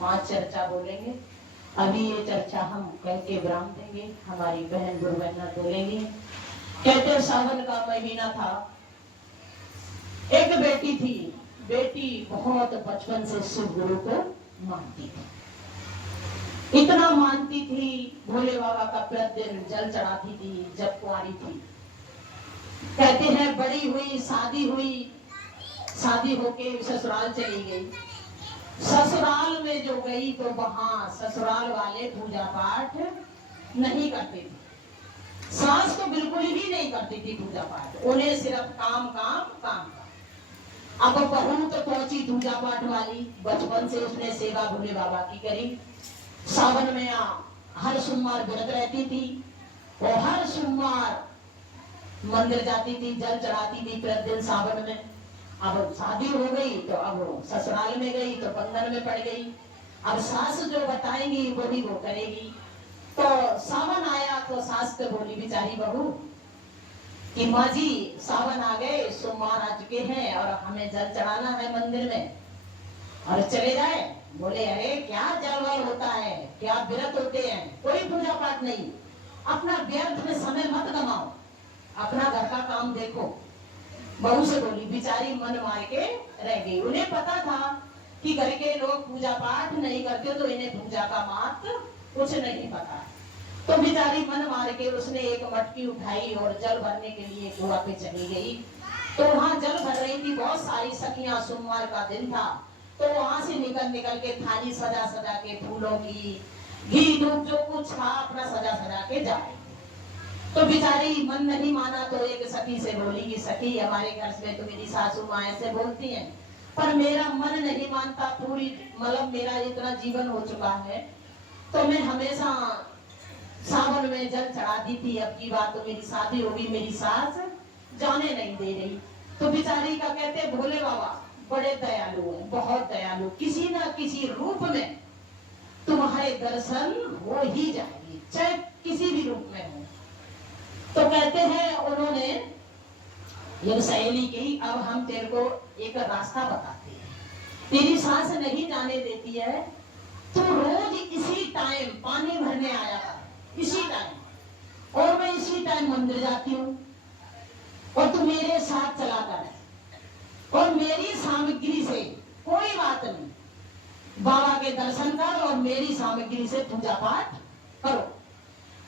5 चर्चा बोलेंगे। अभी ये चर्चा हम कह के विराम देंगे। हमारी बहन गुरुबहना बोलेंगी। कहते सावन का महीना था, एक बेटी थी। बेटी बहुत बचपन से शिव गुरु को मानती थी, इतना मानती थी, भोले बाबा का प्रतिदिन जल चढ़ाती थी जब कुंवारी थी। कहते हैं बड़ी हुई, शादी हुई, शादी होके ससुराल चली गई। ससुराल में जो गई तो वहां ससुराल वाले पूजा पाठ नहीं करते थे। सास तो बिल्कुल ही नहीं करती थी पूजा पाठ, उन्हें सिर्फ काम काम काम। अब बहू तो पहुंची पूजा पाठ वाली, बचपन से उसने सेवा भोले बाबा की करी। सावन में हर सोमवार व्रत रहती थी और हर सोमवार मंदिर जाती थी, जल चढ़ाती थी प्रतिदिन सावन में। अब शादी हो गई तो अब ससुराल में गई तो बंधन में पड़ गई। अब सास जो बताएंगी वही वो करेगी। तो सावन आया तो सास तो बोली बेचारी बहू कि माँ जी सावन आ गए, सोमवार आ चुके हैं और हमें जल चढ़ाना है मंदिर में, और चले जाए। बोले अरे क्या जल वल होता है, क्या व्रत होते हैं, कोई पूजा पाठ नहीं, अपना व्यर्थ में समय मत गमाओ, अपना घर का काम देखो। बहू से बोली, बेचारी मन मार के रह गई। उन्हें पता था कि घर के लोग पूजा पाठ नहीं करते तो इन्हें पूजा का महत्व कुछ नहीं पता। तो बेचारी मन मार के उसने एक मटकी उठाई और जल भरने के लिए कुआं पे चली गई। तो वहां जल भर रही थी बहुत सारी सखियां, सोमवार का दिन था। तो वहां से निकल निकल के थाली सजा सजा के फूलों की, घी दूध जो कुछ था अपना सजा सजा के जा रही। तो बेचारी मन नहीं माना तो एक सखी से बोली कि सखी हमारे घर में तो मेरी सासू माँ ऐसे बोलती हैं, पर मेरा मन नहीं मानता, पूरी मतलब मेरा इतना जीवन हो चुका है तो मैं हमेशा सावन में जल चढ़ाती थी, अब की बात तो मेरी शादी होगी, मेरी सास जाने नहीं दे रही। तो बेचारी का कहते भोले बाबा बड़े दयालु हैं, बहुत दयालु, किसी न किसी रूप में तुम्हारे दर्शन हो ही जाएगी, चाहे किसी भी रूप में हो। तो कहते हैं उन्होंने एक सहेली की, अब हम तेरे को एक रास्ता बताते हैं, तेरी सास नहीं जाने देती है, तो रोज इसी टाइम पानी भरने आया था, इसी टाइम, और मैं इसी टाइम मंदिर जाती हूँ और तू मेरे साथ चला कर और मेरी सामग्री से कोई बात नहीं, बाबा के दर्शन कर और मेरी सामग्री से पूजा पाठ करो।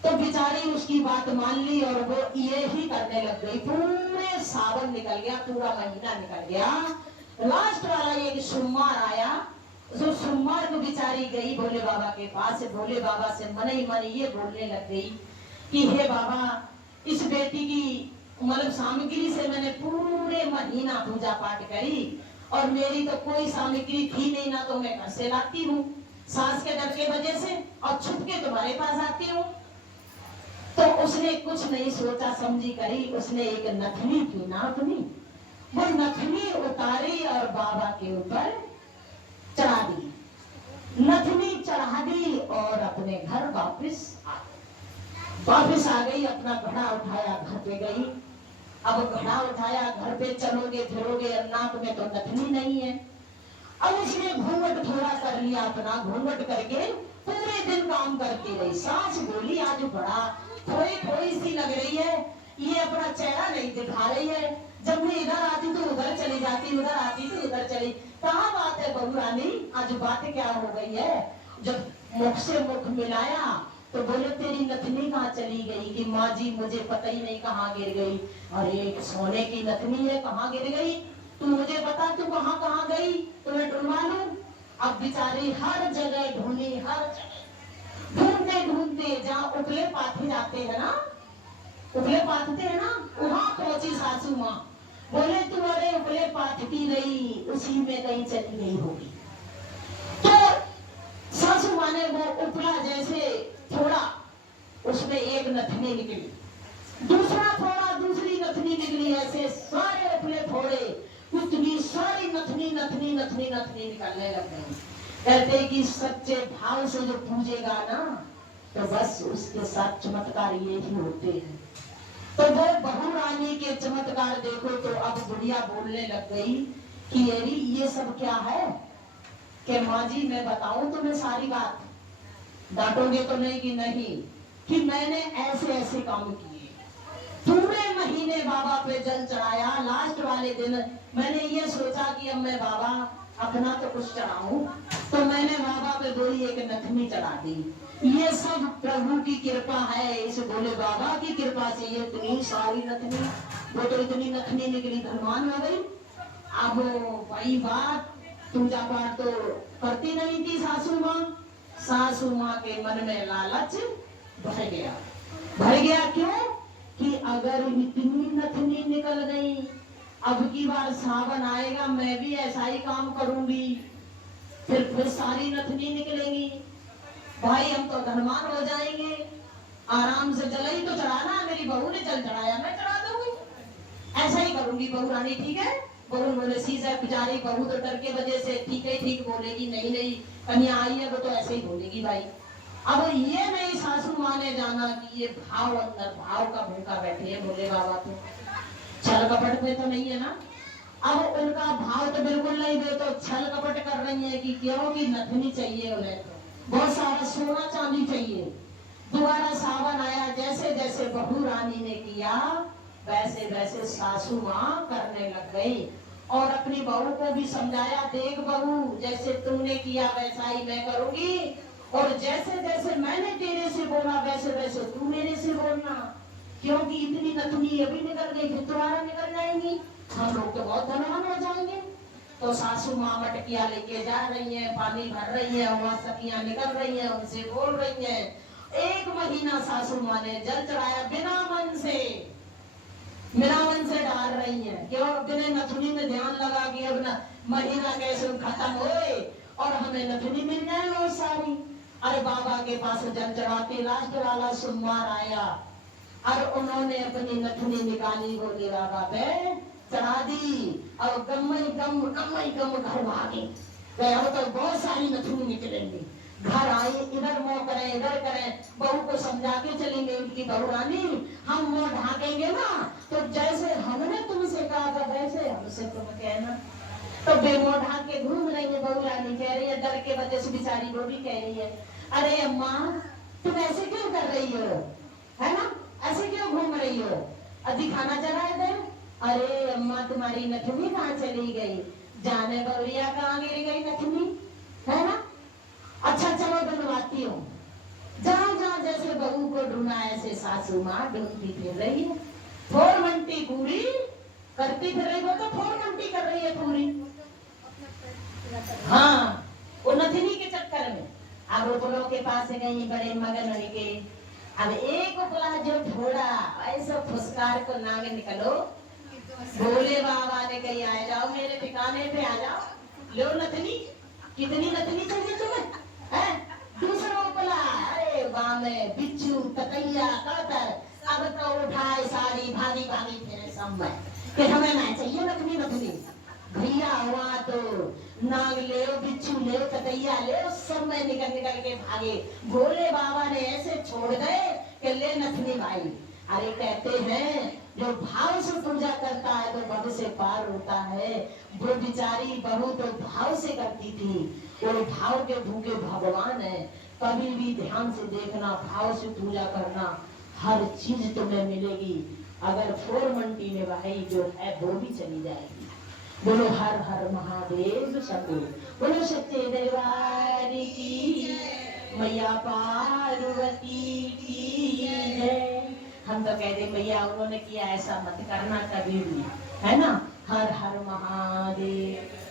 तो बेचारी उसकी बात मान ली और वो ये ही करने लग गई। पूरे सावन निकल गया, पूरा महीना निकल गया, लास्ट वाला एक सोमवार आया। जो सोमवार को बेचारी गई भोले बाबा के पास, भोले बाबा से मन ही मन ये बोलने लग गई कि हे बाबा, इस बेटी की मतलब सामग्री से मैंने पूरे महीना पूजा पाठ करी और मेरी तो कोई सामग्री थी नहीं, ना तो मैं घर से लाती हूँ सास के डर के वजह से, और छुप के तुम्हारे पास आती हूँ। तो उसने कुछ नहीं सोचा समझी करी, उसने एक नथनी थी ना अपनी, वो नथनी उतारी और बाबा के ऊपर चढ़ा दी, नथनी चढ़ा दी और अपने घर वापस आ गई। अपना घड़ा उठाया, घर पे गई। अब घड़ा उठाया, घर पे चलोगे फिरोगे, नाक में तो नथनी नहीं है। अब उसने घूंघट थोड़ा कर लिया, अपना घूंघट करके पूरे दिन काम करती रही। सास बोली आज बड़ा थोड़ी थोड़ी सी लग रही है, ये अपना चेहरा नहीं दिखा रही है, जब मैं इधर आती तो उधर चली जाती, उधर आती तो उधर चली, कहाँ बात है बहू रानी, आज बात क्या हो गई है। जब मुख से मुख मिलाया तो बोले तेरी नथनी कहाँ चली गई, कि माँ जी मुझे पता ही नहीं कहाँ गिर गई। अरे सोने की नथनी है, कहाँ गिर गई, तू मुझे बता तू कहाँ कहाँ गई, तुम्हें ढूंढवा लूं। अब बेचारी हर जगह ढूंढी, हर जगह ढूंढते ढूंढते जहाँ उपले पाथे जाते हैं ना, उपले पाथते हैं ना, वहां पहुंची सासू माँ। बोले तू अरे उपले पाथती रही, उसी में कहीं चली गई होगी। तो सासू माँ ने वो उपला जैसे थोड़ा, उसमें एक नथनी निकली, दूसरा थोड़ा, दूसरी नथनी निकली, ऐसे सारे उपले फोड़े, उतनी सारी नथनी नथनी नथनी नथनी निकलने लग गई। कहते कि सच्चे भाव से जो पूजेगा ना तो बस उसके साथ चमत्कार ये ही होते हैं। तो वो बहू रानी के चमत्कार देखो। तो अब बुढ़िया बोलने लग गई कि अरे ये सब क्या है, कि माँ जी मैं बताऊं तुम्हें सारी बात, डांटोगे तो नहीं कि नहीं, कि मैंने ऐसे ऐसे काम किए, पूरे महीने बाबा पे जल चढ़ाया, लास्ट वाले दिन मैंने ये सोचा कि अब मैं बाबा अपना तो कुछ चढ़ाऊं, तो मैंने बाबा पे बोली एक नथनी चढ़ा दी। ये सब प्रभु की कृपा है, इस भोले बाबा की कृपा से ये इतनी सारी नथनी, वो तो इतनी नथनी निकली धनवान हो गई। अब वही बात, पूजा पाठ तो करती नहीं थी सासू माँ, सासू माँ के मन में लालच भर गया। भर गया क्यों? कि अगर इतनी नथनी निकल गई, अब की बार सावन आएगा मैं भी ऐसा ही काम करूंगी, फिर सारी नथनी निकलेंगी, भाई हम तो धनवान हो जाएंगे, आराम से जल ही तो चढ़ाना, मेरी बहू ने जल चढ़ाया मैं चढ़ा दूंगी, ऐसा ही करूंगी बहू रानी। ठीक है, बहू बोले सीधा, बेचारी बहू तो डर के वजह से ठीक है ठीक बोलेगी, नहीं नहीं कन्या आई है वो तो ऐसे ही बोलेगी भाई। अब ये मेरी सासू माँ ने जाना कि ये भाव अंदर भाव का भूखा बैठे है भोले बाबा, तो छल कपट पे तो नहीं है ना। अब उनका भाव तो बिल्कुल नहीं, वे तो छल कपट कर रही है कि क्यों कि नथनी चाहिए उन्हें, तो बहुत सारा सोना चांदी चाहिए। दोबारा सावन आया, जैसे जैसे बहू रानी ने किया वैसे वैसे सासू माँ करने लग गई, और अपनी बहू को भी समझाया, देख बहू जैसे तुमने किया वैसा ही मैं करूंगी, और जैसे जैसे मैंने तेरे से बोला वैसे वैसे तू मेरे से बोलना, क्योंकि इतनी नथनी अभी निकल गई फिर तुम्हारा निकल जाएंगी, हम लोग तो बहुत धनवान हो जाएंगे। तो सासू माँ मटकिया लेके जा रही है, पानी भर रही है, वहां सखियां निकल रही है, उनसे बोल रही है। एक महीना सासू माँ ने जल चढ़ाया बिना मन से, बिना मन से डाल रही है, क्यों? बिना नथनी में ध्यान लगा कि अब न महीना कैसे खत्म होए और हमें नथनी मिल जाए बहुत सारी। अरे बाबा के पास जल चढ़ाते लास्ट वाला सोमवार आया और उन्होंने अपनी नथनी निकाली, बोले बाबा पे चढ़ा दी, और गम घर भागे गए, तो बहुत सारी नथनी निकलेंगी। घर आए, इधर मुंह करें इधर करें, बहू को समझा के चलेंगे उनकी बहू रानी हम मुंह ढाकेंगे ना तो जैसे हमने तुमसे कहा था वैसे हमसे तुम कहना। तो बेमुंह ढाक के घूम रही है बहू रानी, कह रही है डर के वजह से बेचारी वो भी कह रही है, अरे अम्मा तुम ऐसे क्यों कर रही हो, है ना, ऐसे क्यों घूम रही हो, अभी खाना चला इधर। अरे अम्मा तुम्हारी नथनी कहाँ चली गई, जाने बउरिया कहाँ गिर गई नथनी, है ना। अच्छा चलो ढूंढवाती हूँ, जहाँ जहाँ जैसे बहू को ढूंढा ऐसे सासू माँ ढूंढती फिर रही है, फोरमंटी पूरी करती फिर रही, वो तो फोरमंटी कर रही है पूरी। हाँ, वो नथनी के चक्कर में अब उपलों के पास गई बड़े मगन हो के। अब एक उपला जो थोड़ा ऐसा फुसकार को नांगे निकलो, भोले बाबा ने कही आ जाओ मेरे ठिकाने पे आ जाओ, लो नथनी, कितनी नथनी चाहिए तुम्हें, है? दूसरा उपला, अरे बामे बिच्छू ततैया कतर, अब तो उठाए साड़ी भागी भागी फिरे सब में कि हमें ना चाहिए नथनी नथनी। भैया हुआ तो नाग ले बिच्छू ले कटैया ले, सब में निकल निकल के भागे। भोले बाबा ने ऐसे छोड़ गए कि ले नथनी भाई। अरे कहते हैं जो भाव से पूजा करता है तो भव से पार होता है। वो बिचारी बहू तो भाव से करती थी, वो भाव के भूखे भगवान है। कभी भी ध्यान से देखना, भाव से पूजा करना, हर चीज तुम्हें मिलेगी। अगर फोरमंटी में भाई जो है वो भी चली जाएगी। बोलो हर हर महादेव शंभो, बोलो सच्चे दरबार की, मैया पार्वती की जय। हम तो कहते मैया उन्होंने किया ऐसा मत करना कभी भी, है ना। हर हर महादेव।